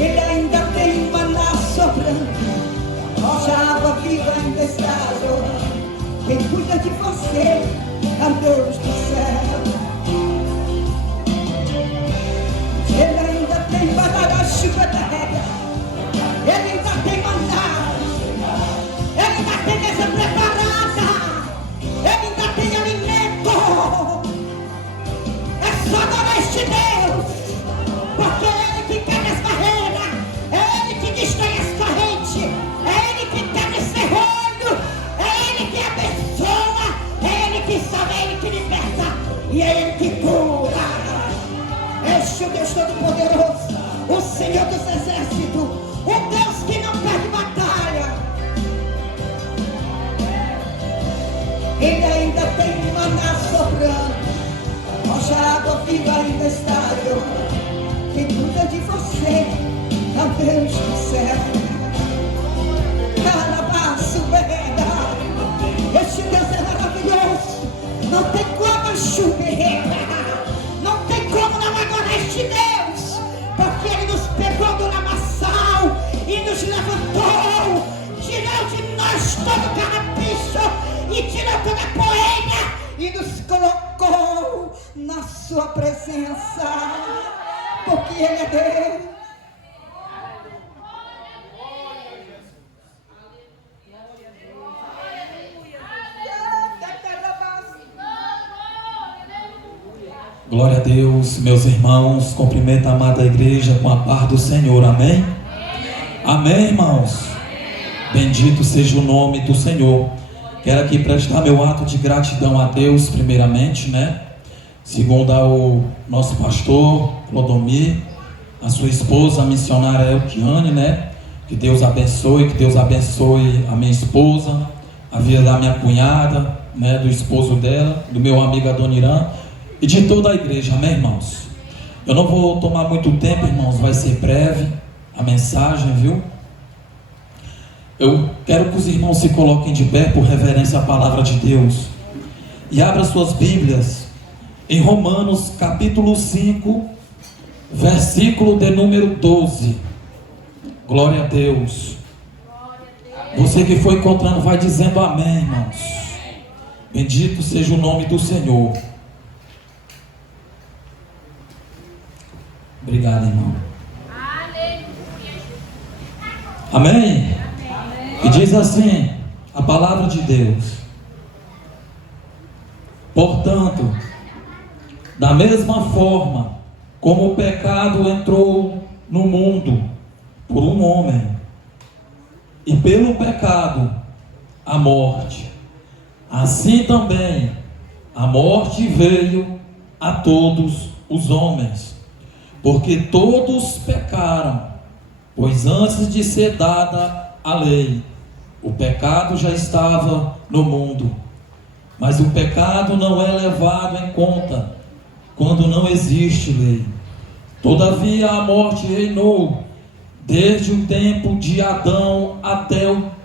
Ele ainda tem maná sobrando, rocha, água viva ainda está jorrando. Quem cuida de você é o Deus do céu. Ele ainda tem badalá, chuva da rega. Ele ainda tem maná. Ele ainda tem mesa preparada. Ele ainda tem alimento. É só adorar este Deus, porque é Ele que quebra as barreiras, é Ele que destrói as correntes, é Ele que quebra esse terreno, é Ele que abençoa, é Ele que salva, é Ele que liberta e é Ele que cura. Este é o Deus Todo-Poderoso, o Senhor dos Exércitos, o Deus que não perde batalha. Ele ainda tem maná sobrando, rocha, água viva ainda está jorrando. Quem cuida de você é o Deus do céu. Calabaço, verdade. Este Deus é maravilhoso. Não tem como chover, não tem como não adorar este Deus, porque Ele nos pegou do lamaçal e nos levantou, tirou de nós todo o carrapicho e tirou toda a poeira e nos colocou na sua presença, porque Ele é Deus. Glória a Deus, meus irmãos, cumprimento a amada igreja com a paz do Senhor, amém? Amém, irmãos? Bendito seja o nome do Senhor. Quero aqui prestar meu ato de gratidão a Deus, primeiramente, né? Segundo ao nosso pastor, Clodomir, a sua esposa, a missionária Elkiane, né? Que Deus abençoe a minha esposa, a vida da minha cunhada, né? Do esposo dela, do meu amigo Adoniran e de toda a igreja, amém, irmãos? Eu não vou tomar muito tempo, irmãos, vai ser breve a mensagem, viu? Eu quero que os irmãos se coloquem de pé por reverência à palavra de Deus e abra suas Bíblias em Romanos capítulo 5, versículo de número 12. Glória a Deus. Você que foi encontrando vai dizendo amém, irmãos. Bendito seja o nome do Senhor. Obrigado, irmão. Amém? E diz assim a palavra de Deus: portanto, da mesma forma como o pecado entrou no mundo por um homem, e pelo pecado a morte, assim também a morte veio a todos os homens, porque todos pecaram, pois antes de ser dada a lei, o pecado já estava no mundo, mas o pecado não é levado em conta quando não existe lei. Todavia a morte reinou desde o tempo de Adão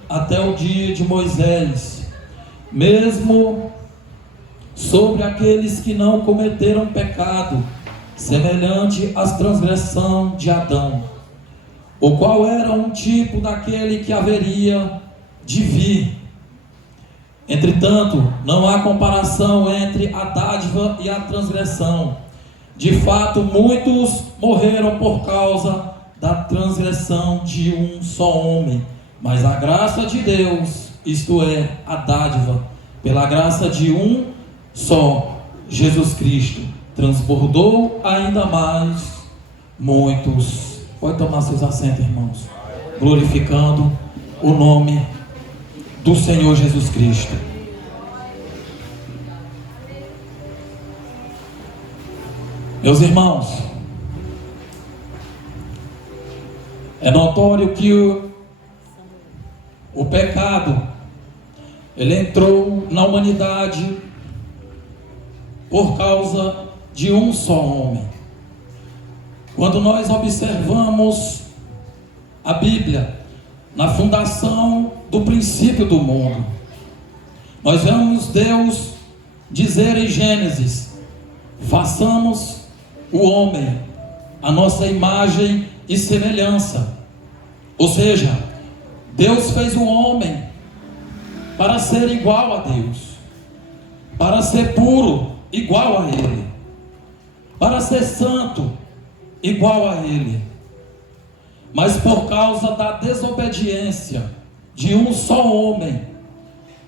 até o dia de Moisés, mesmo sobre aqueles que não cometeram pecado, semelhante à transgressão de Adão, o qual era um tipo daquele que haveria de vir. Entretanto, não há comparação entre a dádiva e a transgressão. De fato, muitos morreram por causa da transgressão de um só homem, mas a graça de Deus, isto é, a dádiva, pela graça de um só, Jesus Cristo, transbordou ainda mais muitos. Pode tomar seus assentos, irmãos, glorificando o nome do Senhor Jesus Cristo. Meus irmãos, é notório que o pecado, ele entrou na humanidade por causa de um só homem. Quando nós observamos a Bíblia, na fundação do princípio do mundo, nós vemos Deus dizer em Gênesis: façamos o homem, a nossa imagem e semelhança. Ou seja, Deus fez o homem para ser igual a Deus, para ser puro, igual a Ele, para ser santo, igual a Ele. Mas por causa da desobediência de um só homem,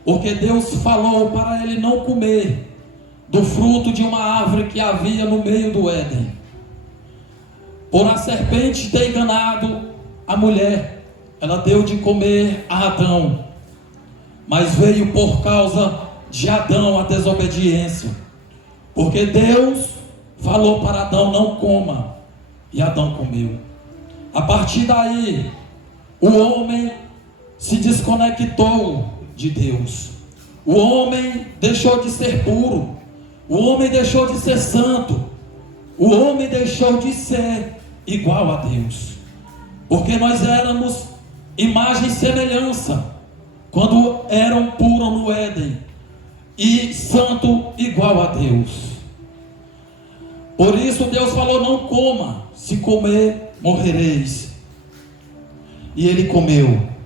porque Deus falou para ele não comer do fruto de uma árvore que havia no meio do Éden, por a serpente ter enganado a mulher, ela deu de comer a Adão, mas veio por causa de Adão a desobediência, porque Deus falou para Adão: não coma, e Adão comeu. A partir daí, o homem se desconectou de Deus. O homem deixou de ser puro. O homem deixou de ser santo. O homem deixou de ser igual a Deus. Porque nós éramos imagem e semelhança quando eram puros no Éden e santo igual a Deus. Por isso Deus falou: não coma, se comer morrereis. E ele comeu.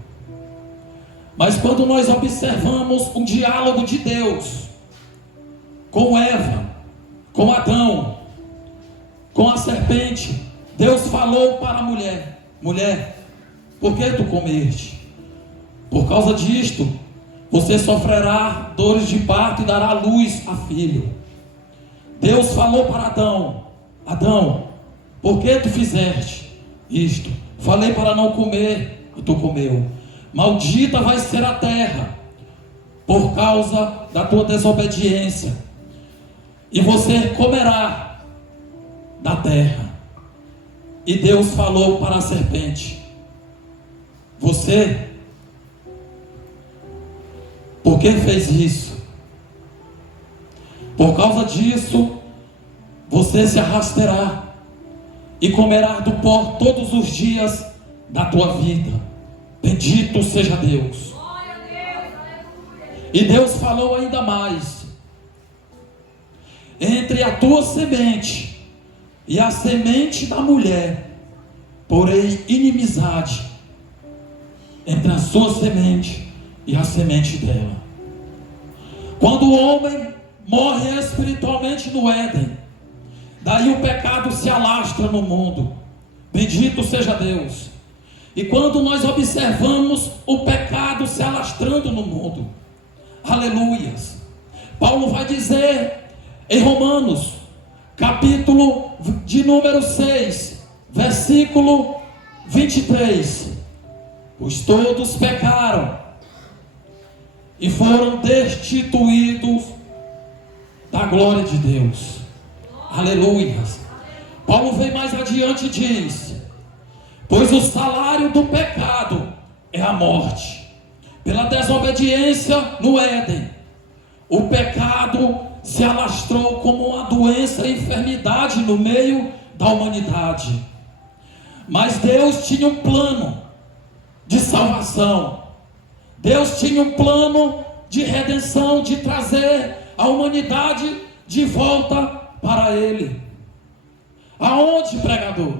Mas quando nós observamos um diálogo de Deus com Eva, com Adão, com a serpente, Deus falou para a mulher: mulher, por que tu comeste? Por causa disto, você sofrerá dores de parto e dará luz a filho. Deus falou para Adão: Adão, por que tu fizeste isto? Falei para não comer e tu comeu. Maldita vai ser a terra por causa da tua desobediência, e você comerá da terra. E Deus falou para a serpente: você, por que fez isso? Por causa disso, você se arrastará e comerá do pó todos os dias da tua vida. Bendito seja Deus. E Deus falou ainda mais: entre a tua semente e a semente da mulher, porém inimizade entre a sua semente e a semente dela. Quando o homem morre espiritualmente no Éden, daí o pecado se alastra no mundo. Bendito seja Deus. E quando nós observamos o pecado se alastrando no mundo, aleluias, Paulo vai dizer em Romanos, capítulo de número 6, versículo 23: pois todos pecaram e foram destituídos da glória de Deus. Aleluias. Paulo vem mais adiante e diz: pois o salário do pecado é a morte. Pela desobediência no Éden, o pecado se alastrou como uma doença e enfermidade no meio da humanidade. Mas Deus tinha um plano de salvação. Deus tinha um plano de redenção, de trazer a humanidade de volta para Ele. Aonde, pregador?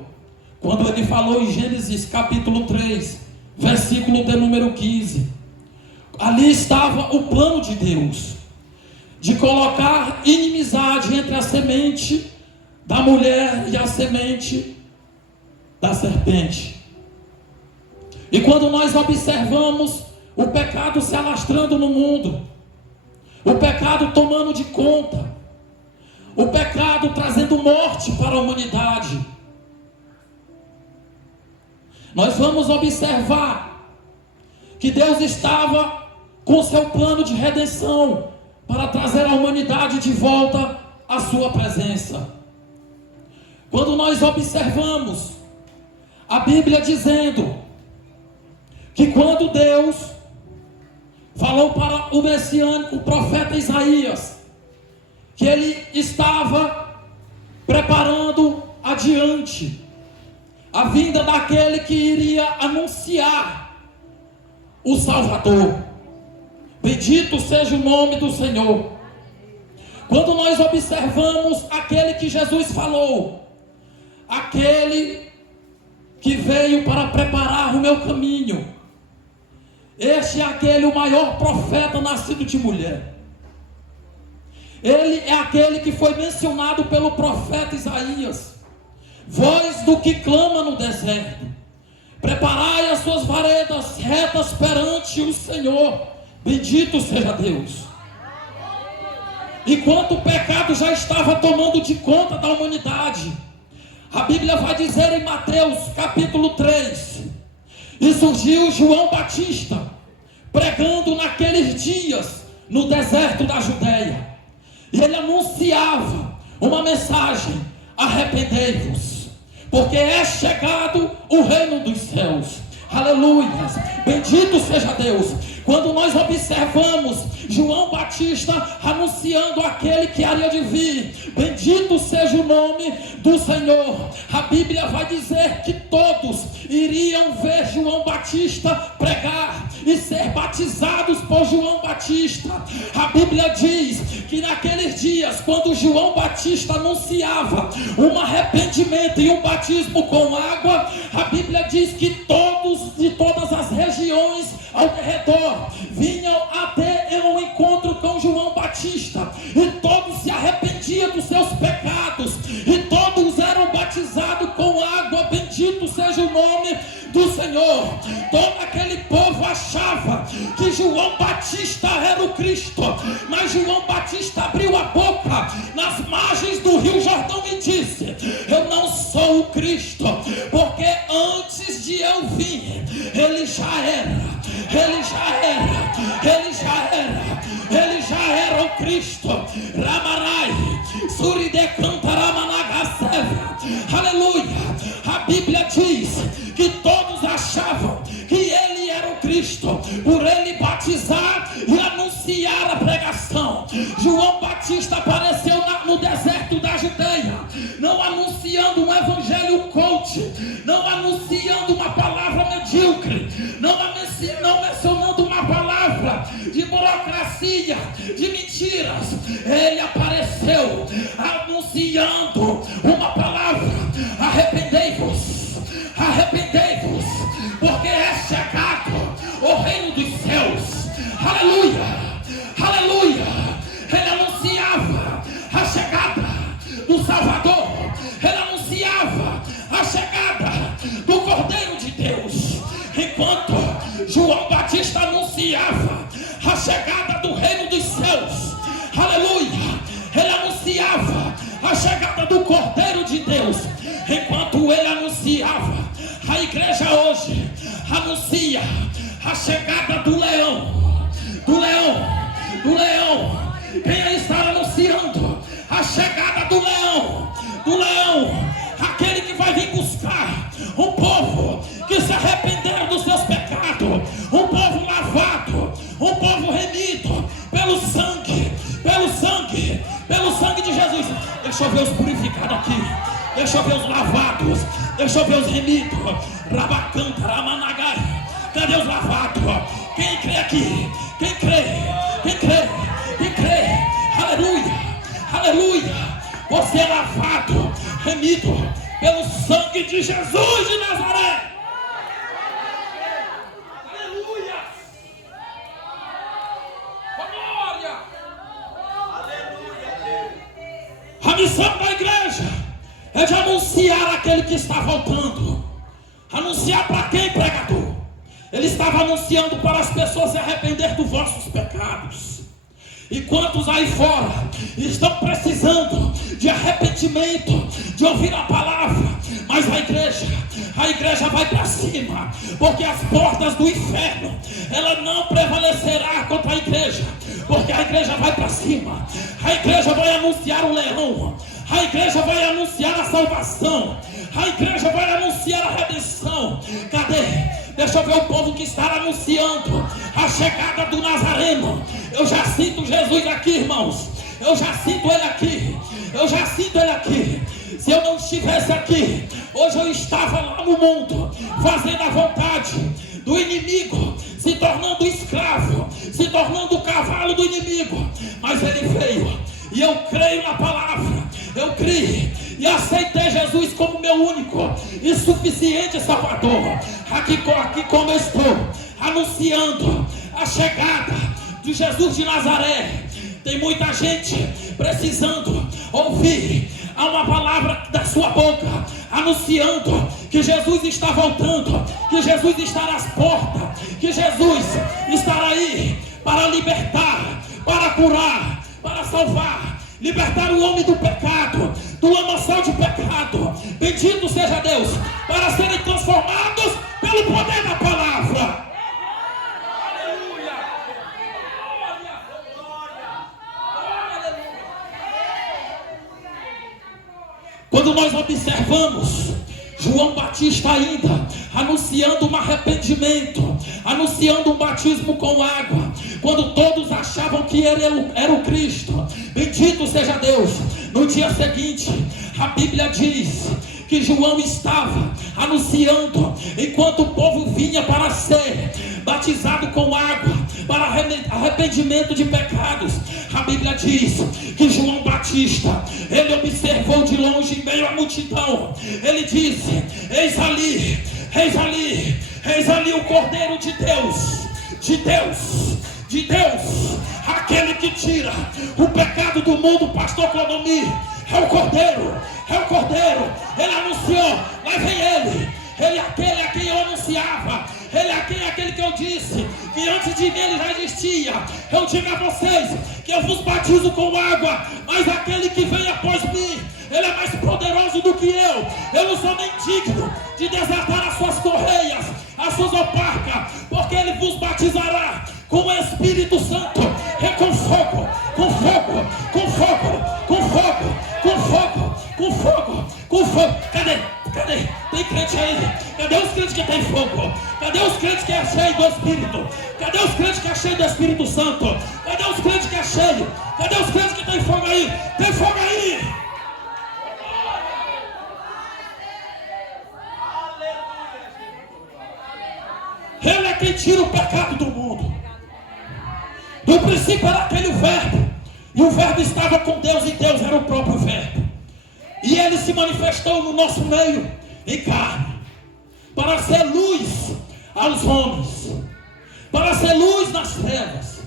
Quando Ele falou em Gênesis capítulo 3, versículo de número 15. Ali estava o plano de Deus, de colocar inimizade entre a semente da mulher e a semente da serpente. E quando nós observamos o pecado se alastrando no mundo, o pecado tomando de conta, o pecado trazendo morte para a humanidade, nós vamos observar que Deus estava com seu plano de redenção para trazer a humanidade de volta à sua presença. Quando nós observamos a Bíblia dizendo que quando Deus falou para o messiânico, o profeta Isaías, que ele estava preparando adiante a vinda daquele que iria anunciar o Salvador. Bendito seja o nome do Senhor. Quando nós observamos aquele que Jesus falou, aquele que veio para preparar o meu caminho. Este é aquele, o maior profeta nascido de mulher. Ele é aquele que foi mencionado pelo profeta Isaías. Voz do que clama no deserto: preparai as suas varedas retas perante o Senhor. Bendito seja Deus. Enquanto o pecado já estava tomando de conta da humanidade, a Bíblia vai dizer em Mateus capítulo 3: e surgiu João Batista, pregando naqueles dias no deserto da Judeia. E ele anunciava uma mensagem: arrependei-vos, porque é chegado o reino dos céus. Aleluia, bendito seja Deus. Quando nós observamos João Batista anunciando aquele que haria de vir, bendito seja o nome do Senhor, a Bíblia vai dizer que todos iriam ver João Batista pregar e ser batizados por João Batista. A Bíblia diz que naqueles dias, quando João Batista anunciava um arrependimento e um batismo com água, a Bíblia diz que todos de todas as regiões ao redor vinham até um encontro com João Batista, e todos se arrependiam dos seus pecados, e todos eram batizados com água. Bendito seja o nome do Senhor. Todo aquele povo achava que João Batista era o Cristo, mas João Batista abriu a boca nas margens do Rio Jordão e disse: eu não sou o Cristo, porque antes de eu vir, ele já era. Ele já era o Cristo. Ramarai, Suridecantaramanagaseva. Aleluia. A Bíblia diz que todos achavam que ele era o Cristo, por ele batizar e anunciar a pregação. João Batista apareceu no deserto da Judeia, não anunciando um evangelho coach, não anunciando uma palavra medíocre, não mencionando uma palavra de burocracia, de mentiras. Ele apareceu anunciando uma palavra: arrependei-vos, arrependei-vos, porque é chegado o reino dos céus. Aleluia, aleluia. Ele anunciava a chegada do Salvador, ele anunciava a chegada do Cordeiro de Deus. Enquanto João Batista anunciava a chegada do reino dos céus, aleluia, ele anunciava a chegada do Cordeiro de Deus. Enquanto ele anunciava, a igreja hoje anuncia a chegada do leão. Quem aí está anunciando a chegada do leão, aquele que vai vir buscar um povo que se arrependeram dos seus pecados, um povo lavado, um povo remido pelo sangue de Jesus. Deixa eu ver os purificados aqui, deixa eu ver os lavados, deixa eu ver os remidos. Rabacanta, Ramanagai. Cadê os lavados? Quem crê aqui? Quem crê? Aleluia, aleluia. Você é lavado, remido pelo sangue de Jesus de Nazaré. Aleluia. Glória. A missão da igreja é de anunciar aquele que está voltando. Anunciar para quem, pregador? Ele estava anunciando para as pessoas se arrepender dos vossos pecados. E quantos aí fora estão precisando de arrependimento, de ouvir a palavra, mas a igreja vai para cima, porque as portas do inferno, ela não prevalecerá contra a igreja, porque a igreja vai para cima, a igreja vai anunciar o leão, a igreja vai anunciar a salvação, a igreja vai anunciar a redenção. Cadê? Deixa eu ver o povo que está anunciando a chegada do Nazareno. Eu já sinto Jesus aqui, irmãos. Eu já sinto ele aqui. Se eu não estivesse aqui, hoje eu estava lá no mundo, fazendo a vontade do inimigo, se tornando escravo, se tornando o cavalo do inimigo. Mas ele veio, e eu creio na palavra, eu criei, e aceitei Jesus como meu único e suficiente Salvador, aqui como eu estou, anunciando a chegada de Jesus de Nazaré. Tem muita gente precisando ouvir uma palavra da sua boca, anunciando que Jesus está voltando, que Jesus está nas portas, que Jesus estará aí para libertar, para curar, para salvar, libertar o homem do pecado, do lamaçal de pecado. Bendito seja Deus, para serem transformados pelo poder da palavra. Quando nós observamos João Batista ainda anunciando um arrependimento, anunciando um batismo com água, quando todos achavam que ele era o Cristo, bendito seja Deus, no dia seguinte a Bíblia diz que João estava anunciando, enquanto o povo vinha para ser batizado com água, para arrependimento de pecados, a Bíblia diz que João Batista, ele observou de longe em meio à multidão, ele disse: eis ali, eis ali, eis ali o Cordeiro de Deus, de Deus, de Deus, aquele que tira o pecado do mundo. Pastor Clodomir, é o Cordeiro, é o Cordeiro. Ele anunciou: lá vem ele é aquele a quem eu anunciava, ele é aquele que eu disse que antes de mim ele já existia. Eu digo a vocês que eu vos batizo com água, mas aquele que vem após mim, ele é mais poderoso do que eu não sou nem digno de desatar as suas correias, as suas alparcas, porque ele vos batizará com o Espírito Santo e com fogo, com fogo, com fogo, com fogo, com fogo, com fogo, com fogo. Cadê? Tem crente aí? Cadê os crentes que tem fogo? Cadê os crentes que é cheio do Espírito? Cadê os crentes que é cheio do Espírito Santo? Cadê os crentes que é cheio? Cadê os crentes que tem fogo aí? Tem fogo aí! Ele é quem tira o pecado do mundo. No princípio era aquele Verbo, e o Verbo estava com Deus, e Deus era o próprio Verbo. E ele se manifestou no nosso meio em carne, para ser luz aos homens, para ser luz nas trevas.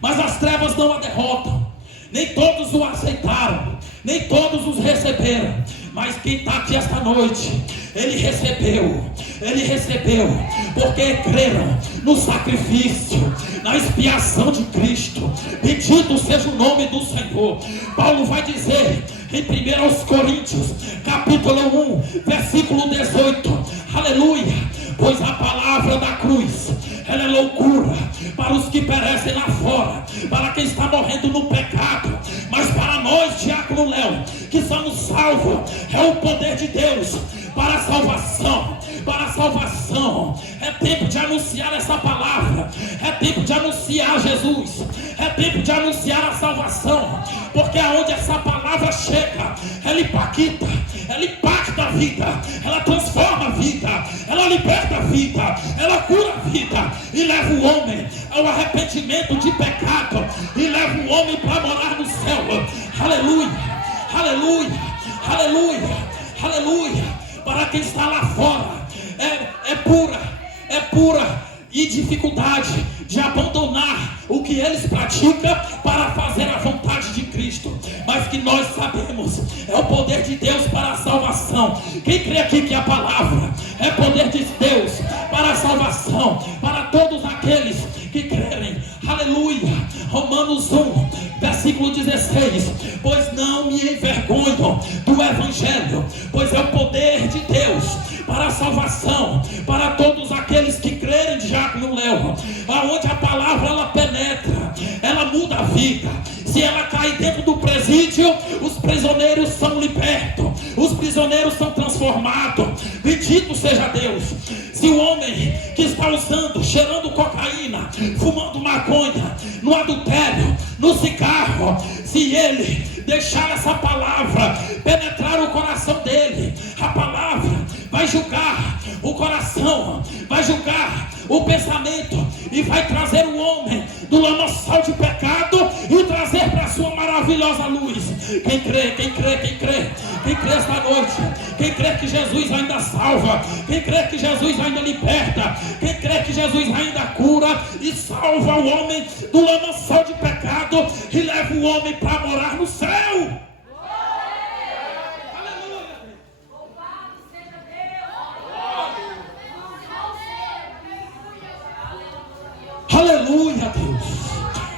Mas as trevas não a derrotam. Nem todos o aceitaram, nem todos os receberam. Mas quem está aqui esta noite, ele recebeu, porque creram no sacrifício, na expiação de Cristo. Bendito seja o nome do Senhor. Paulo vai dizer em 1 Coríntios, capítulo 1, versículo 18, aleluia: pois a palavra da cruz, ela é loucura para os que perecem lá fora, para quem está morrendo no pecado, mas para nós, Diácono Léo, que somos salvos, é o poder de Deus para a salvação, para a salvação. É tempo de anunciar essa palavra, é tempo de anunciar Jesus, é tempo de anunciar a salvação, porque aonde essa palavra chega, ela impacta a vida, ela transforma a vida, ela liberta a vida, ela cura a vida, e leva o homem ao arrependimento de pecado, e leva o homem para morar no céu. Aleluia, aleluia, aleluia, aleluia. Para quem está lá fora, é pura e dificuldade de abandonar o que eles praticam para fazer a vontade de Cristo, mas que nós sabemos é o poder de Deus para a salvação. Quem crê aqui que a palavra é poder de Deus para a salvação, para todos aqueles que crerem? Aleluia. Romanos 1, versículo 16: pois não me envergonho do Evangelho, pois é o poder de Deus para a salvação, para todos aqueles que crerem. Diácono Léo, aonde a palavra ela penetra, ela muda a vida. Se ela cai dentro do presídio, os prisioneiros são libertos, os prisioneiros são transformados. Bendito seja Deus. Se o homem que está usando, cheirando cocaína, fumando maconha, no adultério, no cigarro, se ele deixar essa palavra penetrar o coração dele, a palavra vai julgar o coração, vai julgar o pensamento, e vai trazer o homem do lamaçal de pecado e trazer para a sua maravilha maravilhosa luz. Quem crê, quem crê, quem crê, quem crê esta noite, quem crê que Jesus ainda salva, quem crê que Jesus ainda liberta, quem crê que Jesus ainda cura e salva o homem do lamaçal de pecado e leva o homem para morar no céu. Aleluia, Deus.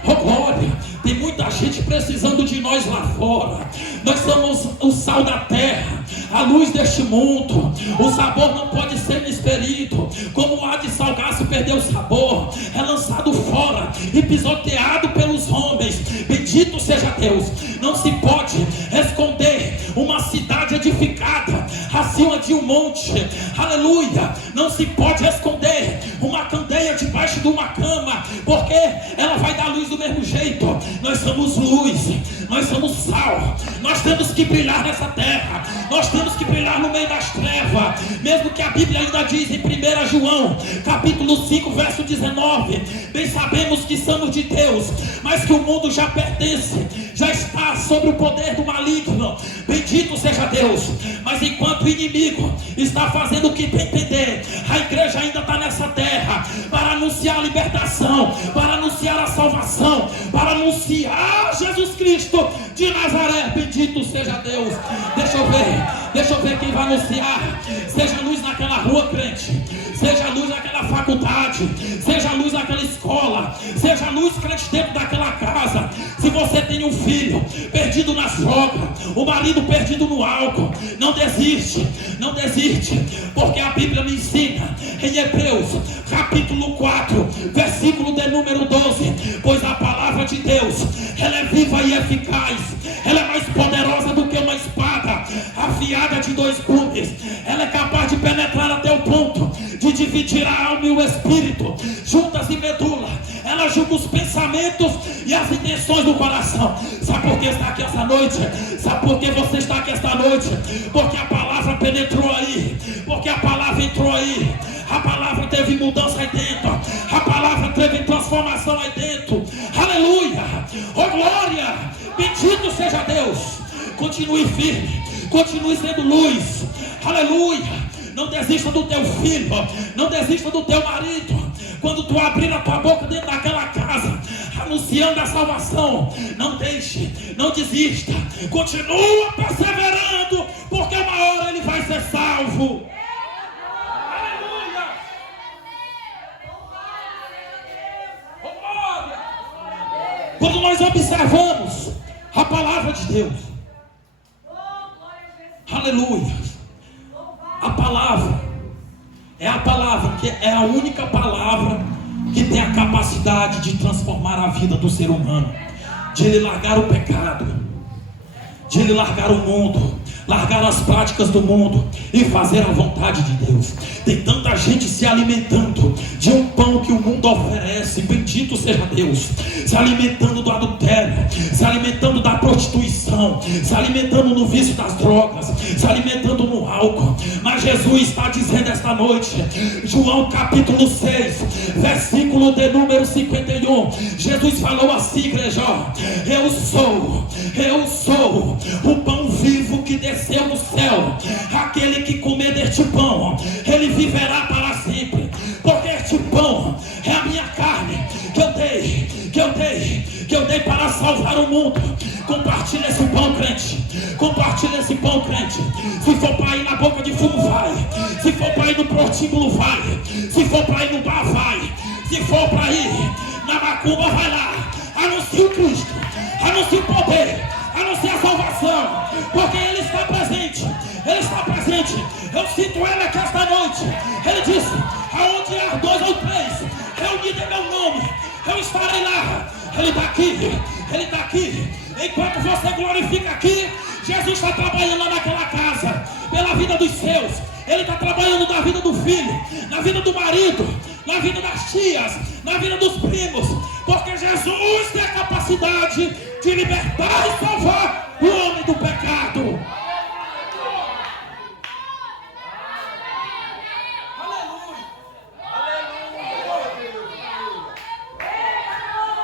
Oh, glória. Tem muita gente precisando de nós lá fora. Nós somos o sal da terra, a luz deste mundo. O sabor não pode ser inexperido. Como há de salgar se perder o sabor? É lançado fora e pisoteado pelos homens. Bendito seja Deus. Não se pode esconder uma cidade edificada acima de um monte. Aleluia. Não se pode esconder uma candeia debaixo de uma cama, porque ela vai dar luz do mesmo jeito. Nós somos luz, nós somos sal. Nós temos que brilhar nessa terra. Nós temos que brilhar no meio das trevas. Mesmo que a Bíblia ainda diz em 1 João capítulo 5 verso 19: bem sabemos que somos de Deus, mas que o mundo já pertence, já está sob o poder do maligno. Bendito seja Deus. Mas enquanto o inimigo está fazendo o que tem que entender, a igreja ainda está nessa terra para anunciar a libertação, para anunciar a salvação, para anunciar Jesus Cristo de Nazaré. Bendito seja Deus. Deixa eu ver quem vai anunciar. Seja luz naquela rua, crente. Seja luz naquela faculdade. Seja luz naquela escola. Seja luz, crente, dentro daquela casa. Se você tem um filho perdido nas drogas, o marido perdido no álcool, não desiste, não desiste, porque a Bíblia me ensina em Hebreus capítulo 4 versículo de número 12: pois a palavra de Deus, ela é viva e eficaz, ela é mais poderosa do que uma espada afiada de 2 gumes, ela é capaz de penetrar até o ponto de dividir a alma e o espírito, juntas e medula, ela julga os pensamentos e as intenções do coração. Sabe por que está aqui esta noite? Sabe por que você está aqui esta noite? Porque a palavra penetrou aí, porque a palavra entrou aí, a palavra teve mudança aí dentro, a palavra teve transformação aí dentro. Aleluia, oh glória, bendito seja Deus. Continue firme, continue sendo luz. Aleluia. Não desista do teu filho, não desista do teu marido. Quando tu abrir a tua boca dentro daquela casa, anunciando a salvação, não deixe, não desista, continua perseverando, porque uma hora ele vai ser salvo. Aleluia. Quando nós observamos a palavra de Deus, aleluia, a palavra é a palavra que é a única palavra que tem a capacidade de transformar a vida do ser humano, de ele largar o pecado, de ele largar o mundo, largar as práticas do mundo e fazer a vontade de Deus. Tem tanta gente se alimentando de um pão que o mundo oferece, bendito seja Deus, se alimentando do adultério, se alimentando da prostituição, se alimentando no vício das drogas, se alimentando no álcool. Mas Jesus está dizendo esta noite, João capítulo 6 versículo de número 51, Jesus falou assim, igreja: eu sou o pão vivo que desceu do céu. Aquele que comer deste pão, ele viverá para sempre. Porque este pão é a minha carne que eu dei para salvar o mundo. Compartilha esse pão, crente. Compartilha esse pão, crente. Se for para ir na boca de fumo, vai. Se for para ir no prostíbulo, vai. Se for para ir no bar, vai. Se for para ir na macumba, vai lá. Anuncie o Cristo, anuncie o poder, anuncie a salvação, porque Ele está presente. Ele está presente. Eu sinto Ele aqui esta noite. Ele disse: aonde há 2 ou 3 reunidos em meu nome, eu estarei lá. Ele está aqui, Ele está aqui. Enquanto você glorifica aqui, Jesus está trabalhando lá naquela casa, pela vida dos seus. Ele está trabalhando na vida do filho, na vida do marido, na vida das tias, na vida dos primos, porque Jesus tem a capacidade de libertar e salvar